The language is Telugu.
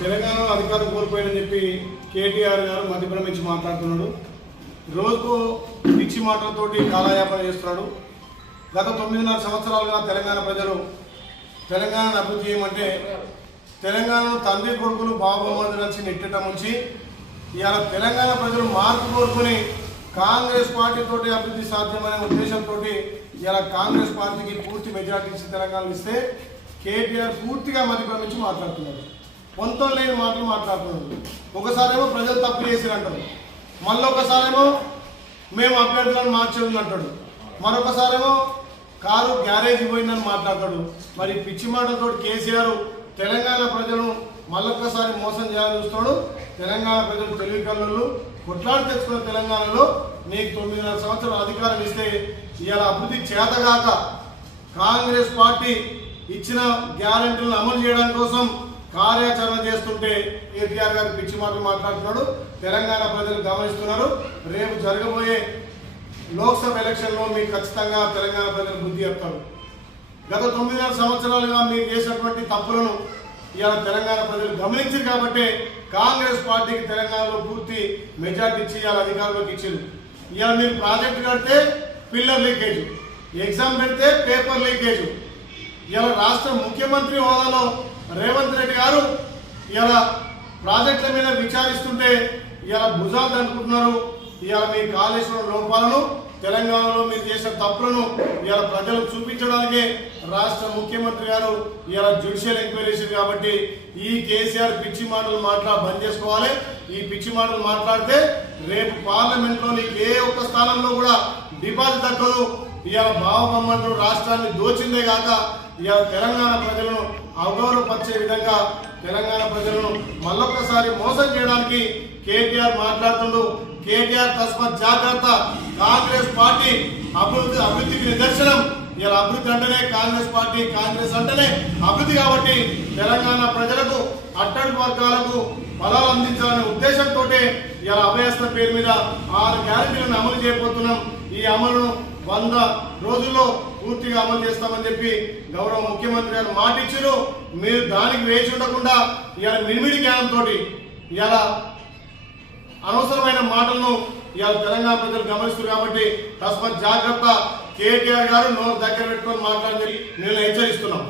తెలంగాణ అధికారం కోల్పోయాడని చెప్పి కేటీఆర్ గారు మధ్యప్రమించి మాట్లాడుతున్నాడు. రోజుకు పిచ్చి మాటలతోటి కాలయాపన చేస్తున్నాడు. గత తొమ్మిదిన్నర సంవత్సరాలుగా తెలంగాణ ప్రజలు తెలంగాణను అభివృద్ధి చేయమంటే తెలంగాణను తండ్రి కొడుకులు బాబుమంది నుంచి నెట్టడం నుంచి ఇవాళ తెలంగాణ ప్రజలు మార్పు కోరుకుని కాంగ్రెస్ పార్టీతోటి అభివృద్ధి సాధ్యమనే ఉద్దేశంతో ఇలా కాంగ్రెస్ పార్టీకి పూర్తి మెజార్టీ ఇచ్చి తెలంగాణ ఇస్తే కేటీఆర్ పూర్తిగా మధ్యప్రమించి మాట్లాడుతున్నాడు. పొంతం లేని మాటలు మాట్లాడుతున్నారు. ఒకసారేమో ప్రజలు తప్పు చేసిరంటారు. మళ్ళీ ఒకసారేమో మేము అభ్యర్థులను మార్చేది అంటాడు. మరొకసారేమో కారు గ్యారేజ్ పోయిందని మాట్లాడతాడు. మరి పిచ్చి మాటలతో కేసీఆర్ తెలంగాణ ప్రజలను మళ్ళొక్కసారి మోసం చేయాలని చూస్తాడు తెలంగాణ ప్రజలు తెలివి కళ్ళు కొట్లాడి తెచ్చుకున్న తెలంగాణలో నీకు తొమ్మిదిన్నర సంవత్సరాల అధికారం ఇస్తే ఇవాళ అభివృద్ధి చేతగాక కాంగ్రెస్ పార్టీ ఇచ్చిన గ్యారంటీలను అమలు చేయడం కోసం కార్యాచరణ చేస్తుంటే కేటీఆర్ గారు పిచ్చి మాటలు మాట్లాడుతున్నాడు. తెలంగాణ ప్రజలు గమనిస్తున్నారు. రేపు జరగబోయే లోక్సభ ఎలక్షన్లో మీకు ఖచ్చితంగా తెలంగాణ ప్రజలు బుద్ధి చెప్తారు. గత తొమ్మిదిన్నర సంవత్సరాలుగా మీరు చేసినటువంటి తప్పులను ఇవాళ తెలంగాణ ప్రజలు గమనించారు కాబట్టి కాంగ్రెస్ పార్టీకి తెలంగాణలో పూర్తి మెజార్టీ ఇచ్చి ఇవాళ అధికారంలోకి ఇచ్చింది ఇవాళ మీరు ప్రాజెక్టు కడితే పిల్లర్ లీకేజ్ ఎగ్జామ్ పెడితే పేపర్ లీకేజ్. ఇవాళ రాష్ట్ర ముఖ్యమంత్రి హోదాలో రేవంత్ రెడ్డి గారు ఇవాళ ప్రాజెక్టుల మీద విచారిస్తుంటే ఇవాళ భుజాలు అనుకుంటున్నారు ఇవాళ మీ కాళేశ్వరం లోపాలను తెలంగాణలో మీరు చేసిన తప్పులను ఇవాళ ప్రజలకు చూపించడానికే రాష్ట్ర ముఖ్యమంత్రి గారు ఇవాళ జ్యుడిషియల్ ఎంక్వైరీ కాబట్టి ఈ కేసీఆర్ పిచ్చి మాటలు మాట్లా బంద్ చేసుకోవాలి. ఈ పిచ్చి మాటలు మాట్లాడితే రేపు పార్లమెంట్లోని నీకు ఏ ఒక్క స్థానంలో కూడా డిపాజిట్ దక్కదు. ఇవాళ భావబొమ్మలు రాష్ట్రాన్ని దోచిందే కాక ఇవాళ తెలంగాణ ప్రజలను అవగౌరవపరిచే విధంగా తెలంగాణ ప్రజలను మళ్ళొక్కసారి మోసం చేయడానికి కేటీఆర్ మాట్లాడుతుండు. కేటీఆర్ తస్మత్ జాగ్రత్త. కాంగ్రెస్ పార్టీ అభివృద్ధి అభివృద్ధికి నిదర్శనం. ఇలా అభివృద్ధి అంటేనే కాంగ్రెస్ పార్టీ కాంగ్రెస్ అంటేనే అభివృద్ధి కాబట్టి తెలంగాణ ప్రజలకు అట్టడి వర్గాలకు ఫలాలు అందించాలనే ఉద్దేశంతో ఇలా అభయస్థ పేరు మీద ఆరు గ్యారెంటీలను అమలు చేయబోతున్నాం. ఈ అమలును వంద రోజుల్లో పూర్తిగా అమలు చేస్తామని చెప్పి గౌరవ ముఖ్యమంత్రి గారు మాటిచ్చారు. మీరు దానికి వేచి ఉండకుండా ఇవాళ మిడిమిడి జ్ఞానంతో ఇవాళ అనవసరమైన మాటలను ఇవాళ తెలంగాణ ప్రజలు గమనిస్తున్నారు కాబట్టి తస్మత్ జాగ్రత్త. కేటీఆర్ గారు నోరు దగ్గర పెట్టుకొని మాట్లాడి నేను హెచ్చరిస్తున్నాం.